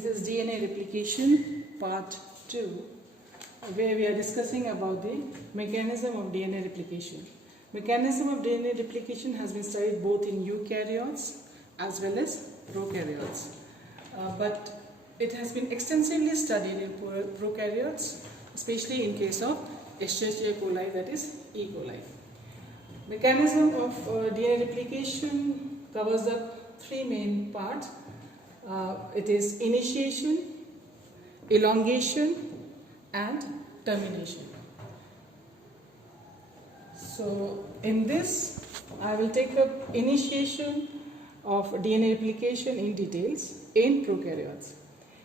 This is DNA replication part 2, where we are discussing about the mechanism of DNA replication. Mechanism of DNA replication has been studied both in eukaryotes as well as prokaryotes. But it has been extensively studied in prokaryotes, especially in case of Escherichia coli, that is E. coli. Mechanism of DNA replication covers the three main parts. It is initiation, elongation and termination. So in this I will take up initiation of DNA replication in details in prokaryotes.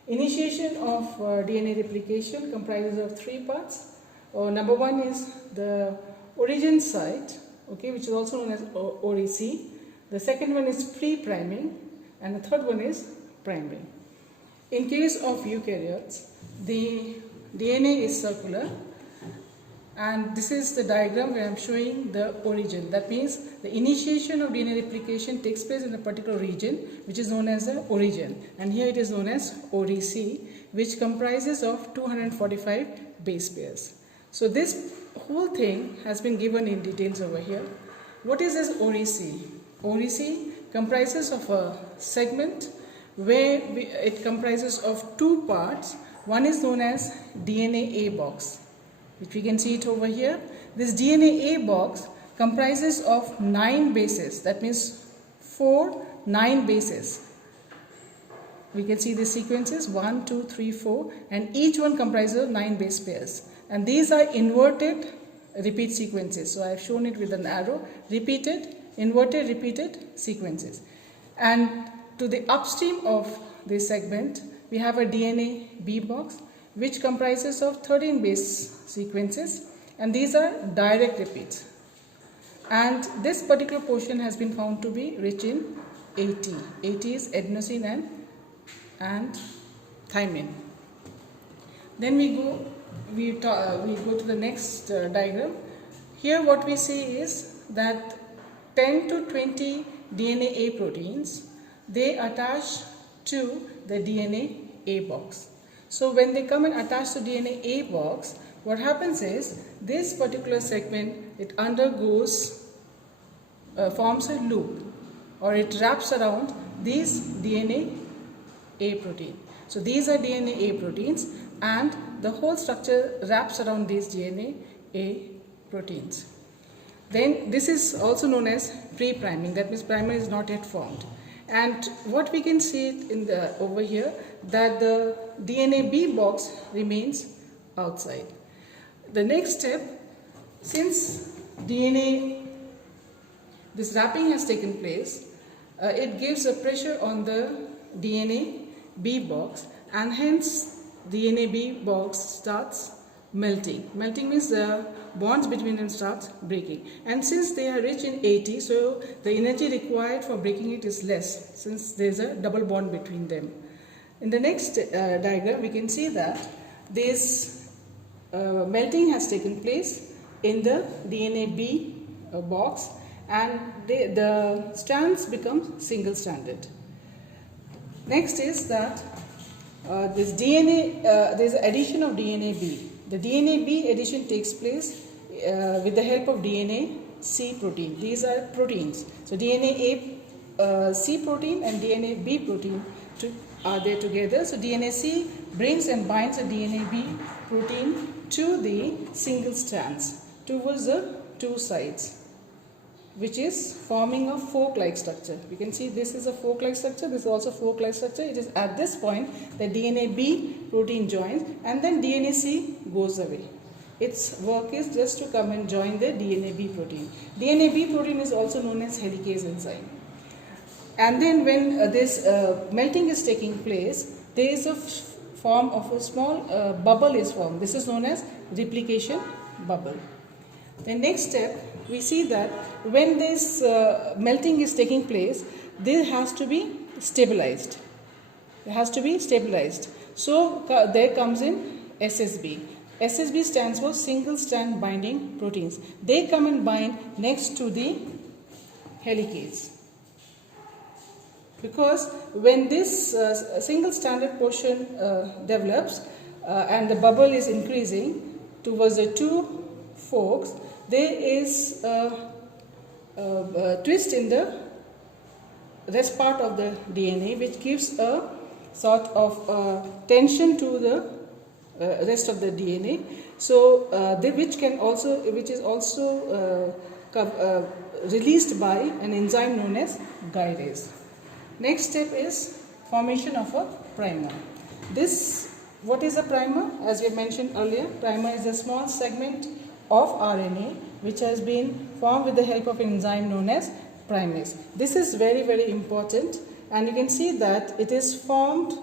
Initiation of DNA replication comprises of three parts. Number one is the origin site, which is also known as ORIC. The second one is pre-priming and the third one is priming. In case of eukaryotes, the DNA is circular, and this is the diagram where I am showing the origin. That means the initiation of DNA replication takes place in a particular region which is known as the origin, and here it is known as ORIC, which comprises of 245 base pairs. So this whole thing has been given in details over here. What is this ORIC? ORIC comprises of a segment where it comprises of two parts. One is known as DNA A box, which we can see it over here. This DNA A box comprises of 9 bases. That means 9 bases. We can see the sequences 1, 2, 3, 4, and each one comprises of 9 base pairs. And these are inverted repeat sequences. So I have shown it with an arrow. Repeated, inverted, repeated sequences. And to the upstream of this segment, we have a DNA B box, which comprises of 13 base sequences, and these are direct repeats. And this particular portion has been found to be rich in AT. AT is adenosine and thymine. Then we go to the next diagram. Here what we see is that 10 to 20 DNA A proteins, they attach to the DNA A box. So when they come and attach to DNA A box, what happens is this particular segment, it undergoes, forms a loop, or it wraps around these DNA A protein. So these are DNA A proteins, and the whole structure wraps around these DNA A proteins. Then this is also known as pre-priming. That means primer is not yet formed. And what we can see in over here, that the DNA B box remains outside. The next step, since this wrapping has taken place, it gives a pressure on the DNA B box, and hence DNA B box starts melting. Melting means the bonds between them starts breaking, and since they are rich in AT, so the energy required for breaking it is less, since there is a double bond between them. In the next diagram, we can see that this melting has taken place in the DNA B box, and the strands become single-stranded. Next is that this DNA, there is addition of DNA B. The DNA B addition takes place with the help of DNA C protein. These are proteins. So DNA A C protein and DNA B protein are there together. So DNA C brings and binds the DNA B protein to the single strands towards the two sides, which is forming a fork-like structure. We can see this is a fork-like structure, this is also fork-like structure. It is at this point the DNA B protein joins, and then DNA C goes away. Its work is just to come and join the DNA B protein. DNA B protein is also known as helicase enzyme. And then when this melting is taking place, there is a form of a small bubble is formed. This is known as replication bubble. The next step, we see that when this melting is taking place, this has to be stabilized. It has to be stabilized. So there comes in SSB. SSB stands for single strand binding proteins. They come and bind next to the helicase. because when this single stranded portion develops and the bubble is increasing towards the two forks, there is a twist in the rest part of the DNA, which gives a sort of tension to the rest of the DNA. So, which is also released by an enzyme known as gyrase. Next step is formation of a primer. What is a primer? As we mentioned earlier, primer is a small segment of RNA which has been formed with the help of an enzyme known as primase. This is very, very important, and you can see that it is formed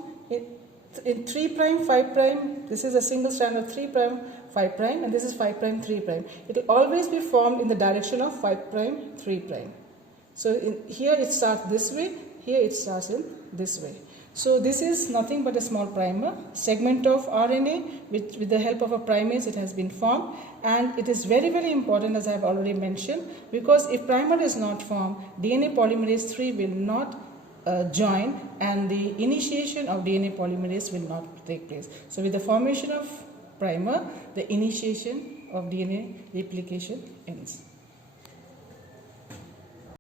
in 3 prime, 5 prime. This is a single strand of 3 prime, 5 prime, and this is 5 prime, 3 prime. It will always be formed in the direction of 5 prime, 3 prime. So here it starts this way, here it starts in this way. So this is nothing but a small primer, segment of RNA which with the help of a primase it has been formed, and it is very, very important, as I have already mentioned, because if primer is not formed, DNA polymerase 3 will not join, and the initiation of DNA polymerase will not take place. So with the formation of primer, the initiation of DNA replication ends.